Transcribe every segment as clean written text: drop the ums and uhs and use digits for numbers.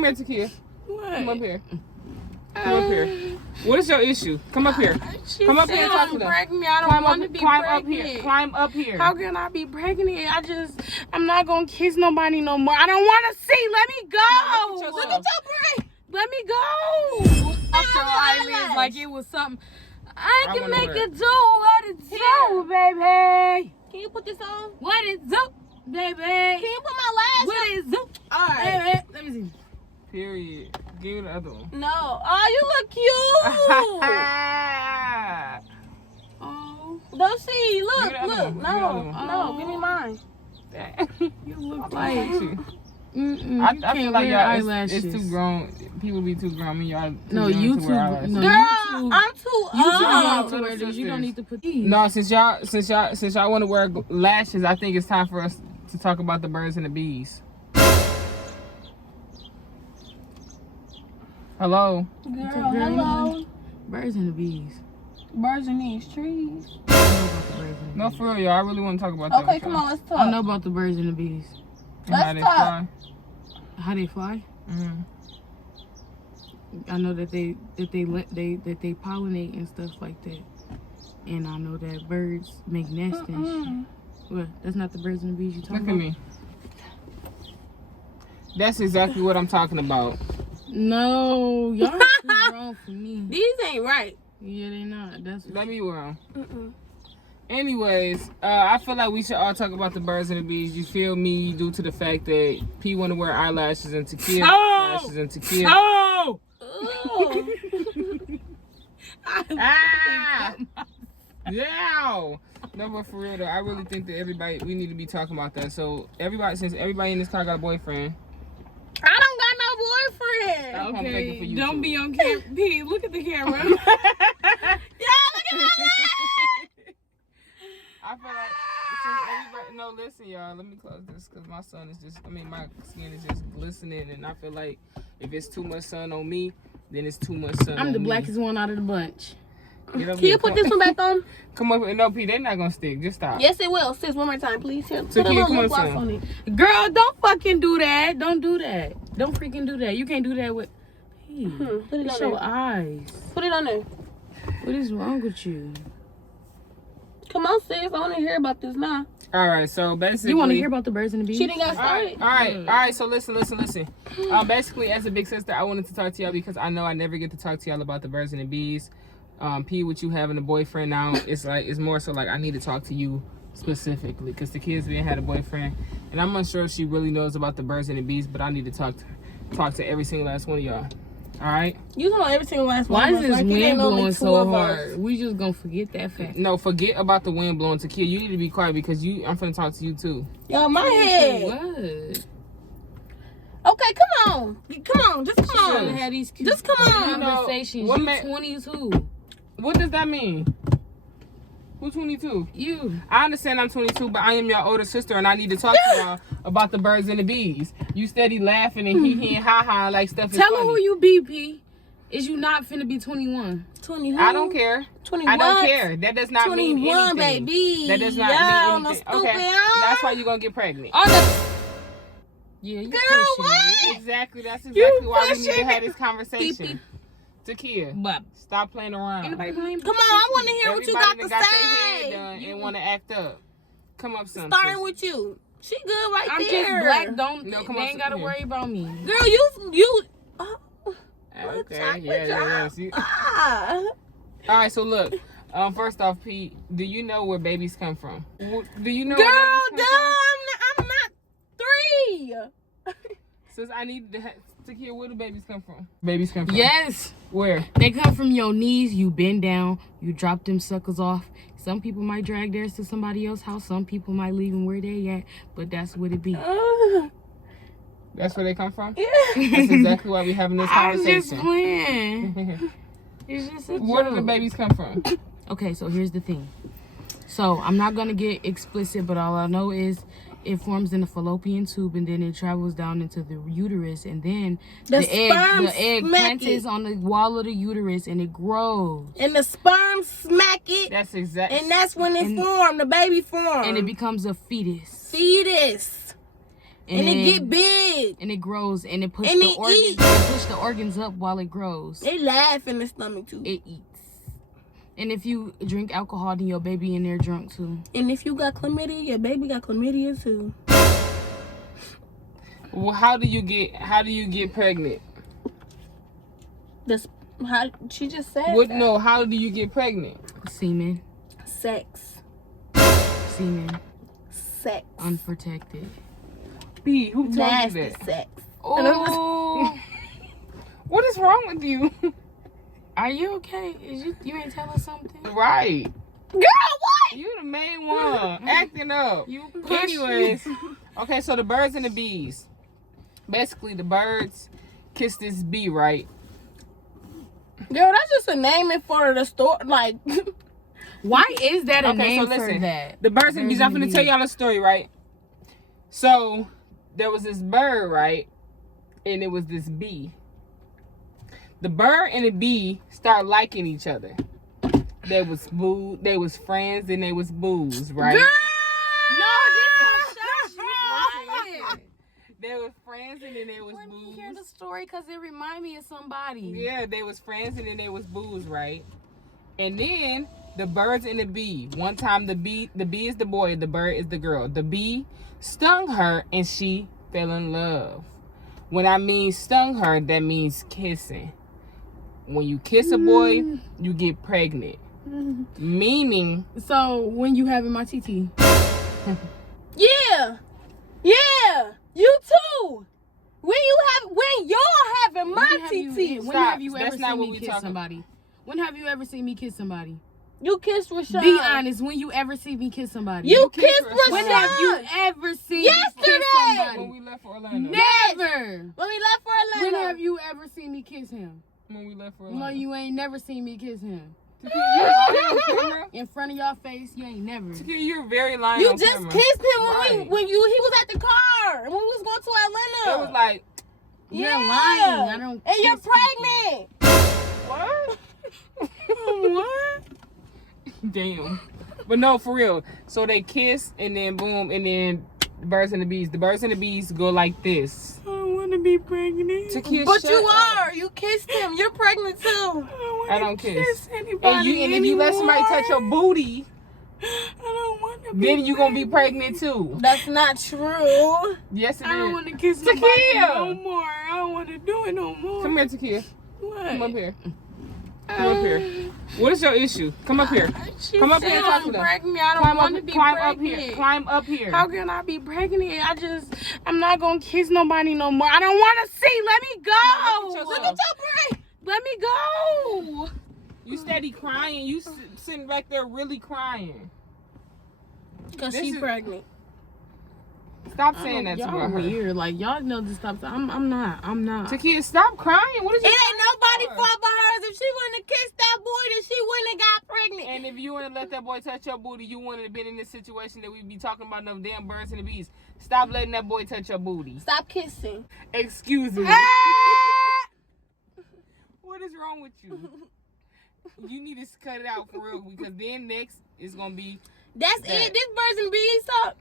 Come here, Takia. What? Come up here. Come up here. What is your issue? Come up here. Come up here and talk to them. Pregnant. I don't want to be climb pregnant. up here. Climb up here. How can I be pregnant? I'm not gonna kiss nobody no more. I don't want to see. Let me go. Look Look at at your brain. Let me go. Off your eyelids like it was something. I can wanna make wear it do what it do, baby. Can you put this on? What it do, baby? Can you put my lash What on? it do? All right. Baby, let me see. Period. Give me the other one. No. Oh, you look cute. Oh, Don't see. Look, Give me the other look. one. Give me the other one. No, give me mine. you look I like. hate you. I I feel like y'all, eyelashes. it's too grown. People be too grown. Y'all No, young you to too. wear eyelashes. No, Girl, you too. I'm too You too young young to to wear wear these. these. You don't need to put these. No, since y'all want to wear lashes, I think it's time for us to talk about the birds and the bees. Hello. Girl, Girl, hello. Birds and the bees. Birds in these trees. I know about the birds and the No, bees. for real, y'all. I really want to talk about that. Okay, with come y'all. on, let's I talk. know about the birds and the bees. And how Let's they talk. fly. How they fly? Mhm. I know that they pollinate and stuff like that. And I know that birds make nests and shit. What? That's not the birds and the bees you talking Look about? at me. That's exactly what I'm talking about. No, y'all too grown for me. These ain't right. Yeah, they not. That's Let me around. Anyways, I feel like we should all talk about the birds and the bees. You feel me? Due to the fact that P want to wear eyelashes and Takia eyelashes and Takia. Oh! Ah! Yeah. No, but for real though, I really think that we need to be talking about that. So since everybody in this car got a boyfriend. I don't got no boyfriend. I'm begging for Okay, you don't too. be on camera. P, look at the camera. Yeah, look at my I feel like since everybody. No, listen, y'all. Let me close this because my sun is my skin is just glistening, and I feel like if it's too much sun on me, then it's too much sun. I'm the on blackest one out of the bunch. Me. Can you put this one back on? Come up. No, P. They're not gonna stick. Just stop. Yes, it will. Sis, one more time, please. Here, put a Takia, little come lip on, gloss son. on it. Girl, don't fucking do that. Don't do that. Don't freaking do that. You can't do that with. Hey, Put it it's on your there. eyes. Put it on there. What is wrong with you? Come on, sis. I want to hear about this now. All right. So basically, You want to hear about the birds and the bees? She didn't got All right, started. all right. So listen. Basically, as a big sister, I wanted to talk to y'all because I know I never get to talk to y'all about the birds and the bees. P, with you having a boyfriend now, it's more so like I need to talk to you specifically because the kids being had a boyfriend, and I'm unsure if she really knows about the birds and the bees, but I need to talk to every single last one of y'all. All right? You know every single last one. Why of is us, this like, it ain't wind only blowing two so of us. hard? We just gonna forget that fact. No, forget about the wind blowing. Takia, you need to be quiet because I'm finna talk to you too. Yo, my head. What? Okay, come on. Come on. Just come Trying to on. have these Just come on. conversations. what You ma- 22. What does that mean? Who's 22? You. I understand I'm 22, but I am your older sister, and I need to talk to y'all about the birds and the bees. You steady laughing and hee and ha ha like stuff is Tell her funny. who you be, P. Is you not finna be 21? 20 I don't care. 21. I don't care. That does not mean 21, anything. baby. That does not Y'all mean no anything. stupid, Okay, huh? that's why you're gonna get pregnant. Oh, the... Yeah, you Girl, pushing what? it. Exactly. That's exactly why we need to pushing have it. this conversation. Takia, But stop playing around. anybody playing? Come on, I want to hear what you got Everybody to that got their say. hair done and want to act up. Come up, son. Starting with you. She good right I'm there. just black. Don't. No, come they on, ain't gotta here. worry about me. Girl, you. Okay, yeah. See? Ah. All right, so look. First off, Pete, do you know where babies come from? Do you know Girl, where babies come I'm not 3. from? Since I need to hear where do babies come from? Babies come from. Yes, Where? they come from your knees. You bend down. You drop them suckers off. Some people might drag theirs to somebody else's house. Some people might leave them where they at. But that's what it be. That's where they come from? Yeah. That's exactly why we having this I'm conversation. just playing. It's just a Where do the joke. babies come from? Okay, so here's the thing. So I'm not gonna get explicit, but all I know is it forms in the fallopian tube and then it travels down into the uterus and then the egg plants on the wall of the uterus and it grows. And the sperm smack it. That's exactly. And that's when it formed, the baby formed. And it becomes a fetus. Fetus. And it get big. And it grows and it pushes And the it organs. eats. It push the organs up while it grows. They laugh in the stomach too. It eats. And if you drink alcohol, then your baby in there drunk too. And if you got chlamydia, your baby got chlamydia too. Well, how do you get pregnant? How she just said What? that. No, how do you get pregnant? Semen. Sex. Semen. Sex. Unprotected. B, who told you Nasty that? sex. Oh. What is wrong with you? Are you okay? You ain't tell us something? Right. Girl, what? You the main one acting up. You Anyways, okay, so the birds and the bees. Basically, the birds kiss this bee, right? Girl, that's just a naming for the store. Like, Why is that a Okay, name so listen. for that? The birds and bees. I'm gonna tell y'all a story, right? So there was this bird, right, and it was this bee. The bird and the bee start liking each other. They was friends, and they was booze, right? girl! They were friends, and then they was Let me booze. hear the story because it remind me of somebody. Yeah, they was friends, and then they was booze, right? And then the birds and the bee. One time the bee is the boy, the bird is the girl. The bee stung her, and she fell in love. When I mean stung her, that means kissing. When you kiss a boy, you get pregnant. Meaning, So when you having my TT? Yeah. Yeah. You too. When y'all having my TT. When Stop. have you That's ever not seen what me we kiss talking- somebody? When have you ever seen me kiss somebody? You kissed Rashawn. Be honest. When you ever see me kiss somebody? You kissed kissed Rashawn. When Rashawn. have you ever seen me kiss Yesterday. when somebody? we left for Orlando. Never. When we left for Atlanta. When have you ever seen me kiss him? When we left for Orlando. No, you ain't never seen me kiss him. Tequila, you're lying on camera. In front of y'all face, you ain't never. Tequila, you're very lying You on just camera. kissed him Right. when he was at the car when we was going to Atlanta. It was like, You're lying. I don't And you're kiss people. pregnant. what? What? Damn. But no, for real. So they kiss, and then boom, and then birds and the bees. The birds and the bees go like this. I don't want to be pregnant. Tequila, But shut you up. are. You kissed him. You're pregnant too. I don't kiss. Anybody And if you let somebody touch your booty, I don't want to be then you gonna be pregnant too. That's not true. Yes, it I don't is. want to kiss Tequila. nobody no more. I don't want to do it no more. Come here, Tequila. What? Come up here. Come up here. What is your issue? Come up here. Come up here and talk to them. Pregnant. I don't Climb want to up, be climb pregnant. up here. Climb up here. How can I be pregnant? I'm not gonna kiss nobody no more. I don't want to see. Let me go. Look at brain. Let me go. You steady crying. You sitting back there really crying. Because This she's is- pregnant. Stop saying that to Y'all her. weird. Like y'all know to stop. I'm not. Tequila, stop crying. What is It you ain't nobody for? fault but hers. If she wouldn't have kissed that boy, then she wouldn't have got pregnant. And if you wouldn't let that boy touch your booty, you wouldn't have been in this situation that we be talking about them damn birds and the bees. Stop letting that boy touch your booty. Stop kissing. Excuse me. What is wrong with you? You need to cut it out for real, because then next is gonna be That's that. it. This birds and bees talk.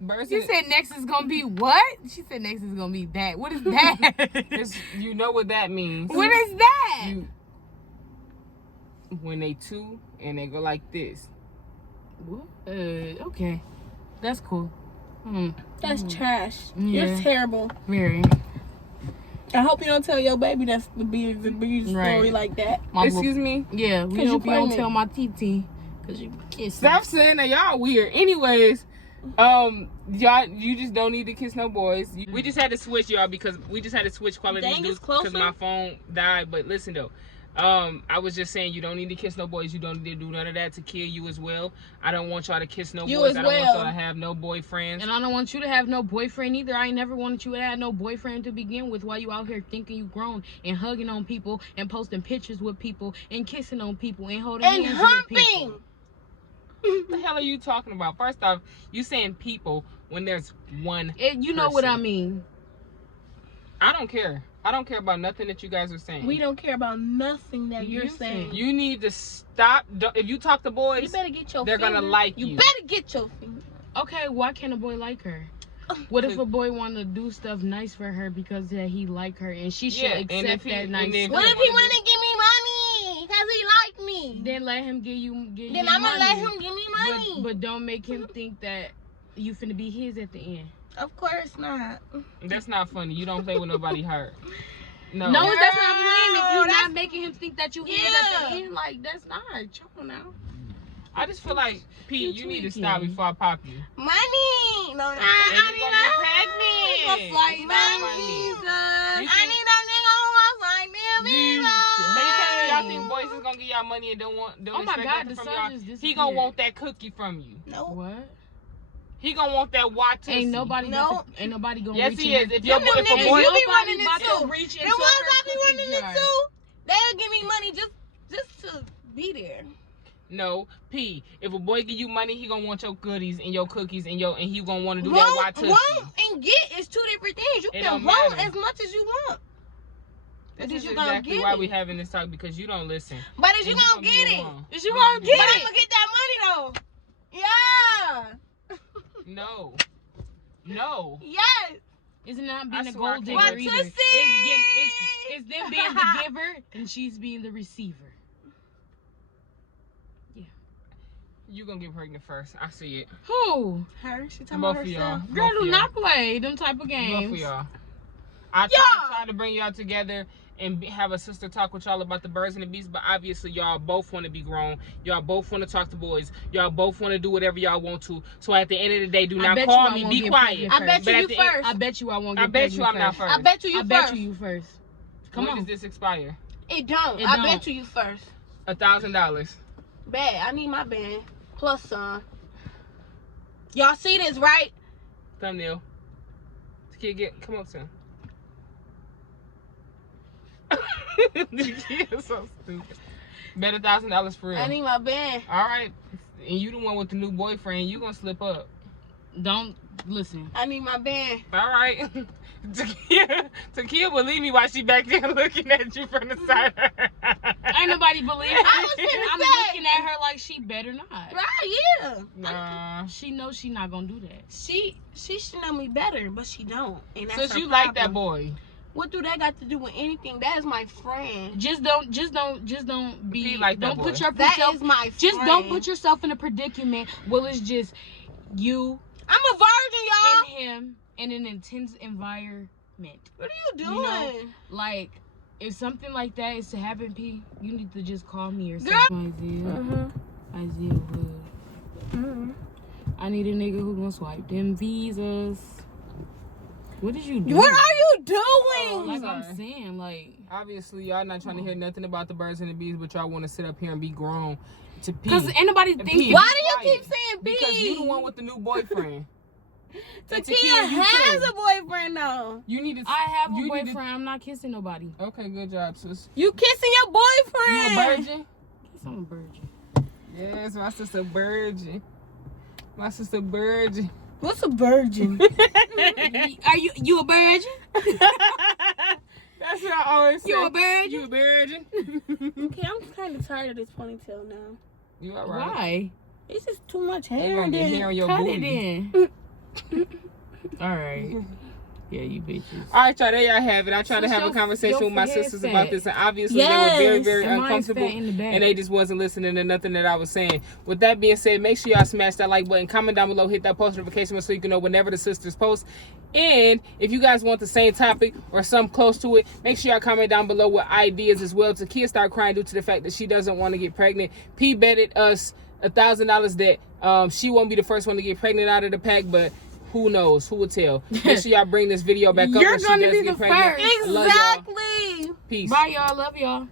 birds. You and said next is gonna be what? She said next is gonna be that. What is that? it's, you know what that means. What is that? You, when they two and they go like this. What? Okay, that's cool. That's trash. Yeah. You're terrible. Very. I hope you don't tell your baby that's the bees story Right. like that. Excuse me. Yeah, we 'Cause you hope you don't pregnant. tell my TT. Cause you kiss. Stop saying that, y'all weird. Anyways, y'all, you just don't need to kiss no boys. We just had to switch, y'all, because we just had to switch quality Dang, it's because closer. my phone died. But listen though, I was just saying you don't need to kiss no boys. You don't need to do none of that to kill you as well. I don't want y'all to kiss no You boys. as I don't want well. y'all to have no boyfriends. And I don't want you to have no boyfriend either. I ain't never wanted you to have no boyfriend to begin with. While you out here thinking you grown and hugging on people and posting pictures with people and kissing on people and holding And hands with people. humping. What the hell are you talking about? First off, you saying people when there's one. You know what I person. mean. I don't care. I don't care about nothing that you guys are saying. We don't care about nothing that you're You saying. You need to stop. If you talk to boys, You better get your they're finger. gonna like you. You better get your finger. Okay, why can't a boy like her? What if a boy want to do stuff nice for her because he like her and she should accept that nice stuff? What if he want to give me money because he like me? Then let him give you money. Then I'm going to let him give me money. But don't make him think that you finna be his at the end. Of course not. That's not funny. You don't play with nobody hurt. No. No, that's not playing. If you're not making him think that you his at the end, like, that's not. Chill now. I just feel like, Pete, you need to stop before I pop you. Money! No, I need I need a nigga who wants like me. So you telling me y'all think boys is gonna give y'all money and don't expect nothing from y'all? He gonna want that cookie from you. No. What? He gonna want that watch. Ain't nobody gonna yes, reach he is. If you a boy, be running about into to reach the into ones I be her running cookie jar. into, they'll give me money just to be there. no, P. If a boy give you money, he gonna want your goodies and your cookies and he gonna want to do that watch. Want and get is two different things. You can want as much as you want. This is exactly why we having this talk, because you don't listen. But is you gonna get it? Is you gonna get But it? I'm gonna get that money though. Yeah. No. No. Yes. It's not being I a swear I gold can't digger wait either. It's them being the giver and she's being the receiver. Yeah. You gonna get pregnant first. I see it. Who? Her. She talking Both about of y'all. herself. Girl, Both of do y'all. not play them type of games. Both of y'all. I tried to bring y'all together and have a sister talk with y'all about the birds and the bees, but obviously y'all both want to be grown. Y'all both want to talk to boys. Y'all both want to do whatever y'all want to. So at the end of the day, do not call me. Be quiet. I bet you first. I bet you I won't get I bet you I'm not first. I bet you first. you first. Come when on. does this expire? It don't. It I don't. bet you first. $1,000. Bad. I need my band. Plus some. Y'all see this, right? Thumbnail. Kid, come up soon. You're so stupid. Bet $1,000 for real. I need my band. All right, and you the one with the new boyfriend. You gonna slip up. Don't listen. I need my band. All right. Takia believe me while she back there looking at you from the side. Ain't nobody believe me. I was finna I'm say. looking at her like she better not. Right, yeah. Nah. She knows she not gonna do that. She should know me better, but she don't. And that's So her you like problem. that boy? What do that got to do with anything? That is my friend. Just don't be Be like that don't boy. put yourself. That is my friend. Just don't put yourself in a predicament. Well, it's just you I'm a virgin, y'all. and him in an intense environment. What are you doing? You know, like, if something like that is to happen, P, you need to just call me or Girl. something. Isaiah Hood. I need a nigga who gonna swipe them visas. What did you do? What are you doing? Like Sorry. I'm saying, like, Obviously, y'all not trying to hear nothing about the birds and the bees, but y'all want to sit up here and be grown to pee. cause anybody And thinks. pee. Why Be do you quiet. keep saying B? Because you the one with the new boyfriend. And Takia you has too. a boyfriend though. You need to. I have a you need boyfriend. to- I'm not kissing nobody. Okay, good job, sis. You kissing your You boyfriend? a virgin? Kiss on a virgin. Yes, my sister virgin. My sister virgin. What's a virgin? Are you a virgin? That's what I always say. You a virgin? You a virgin? Okay, I'm kind of tired of this ponytail now. You all right? Why? It's just too much You hair. gonna get hair on your Cut booty. it in. All right. Yeah, you bitches. All right, y'all. There y'all have it. I tried to So have a your- conversation your with my forehead sisters fat. about this, and obviously Yes, they were very, very and mine's uncomfortable, fat in the back. and they just wasn't listening to nothing that I was saying. With that being said, make sure y'all smash that like button, comment down below, hit that post notification bell so you can know whenever the sisters post. And if you guys want the same topic or something close to it, make sure y'all comment down below with ideas as well. Takia started crying due to the fact that she doesn't want to get pregnant. P betted us $1,000 that she won't be the first one to get pregnant out of the pack, but who knows? Who will tell? Make sure y'all bring this video back up You're when she gonna does be get the pregnant. first. I love y'all. Exactly. Peace. Bye, y'all. Love y'all.